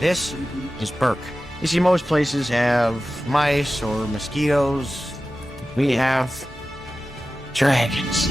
This is Burke. You see, most places have mice or mosquitoes. We have dragons.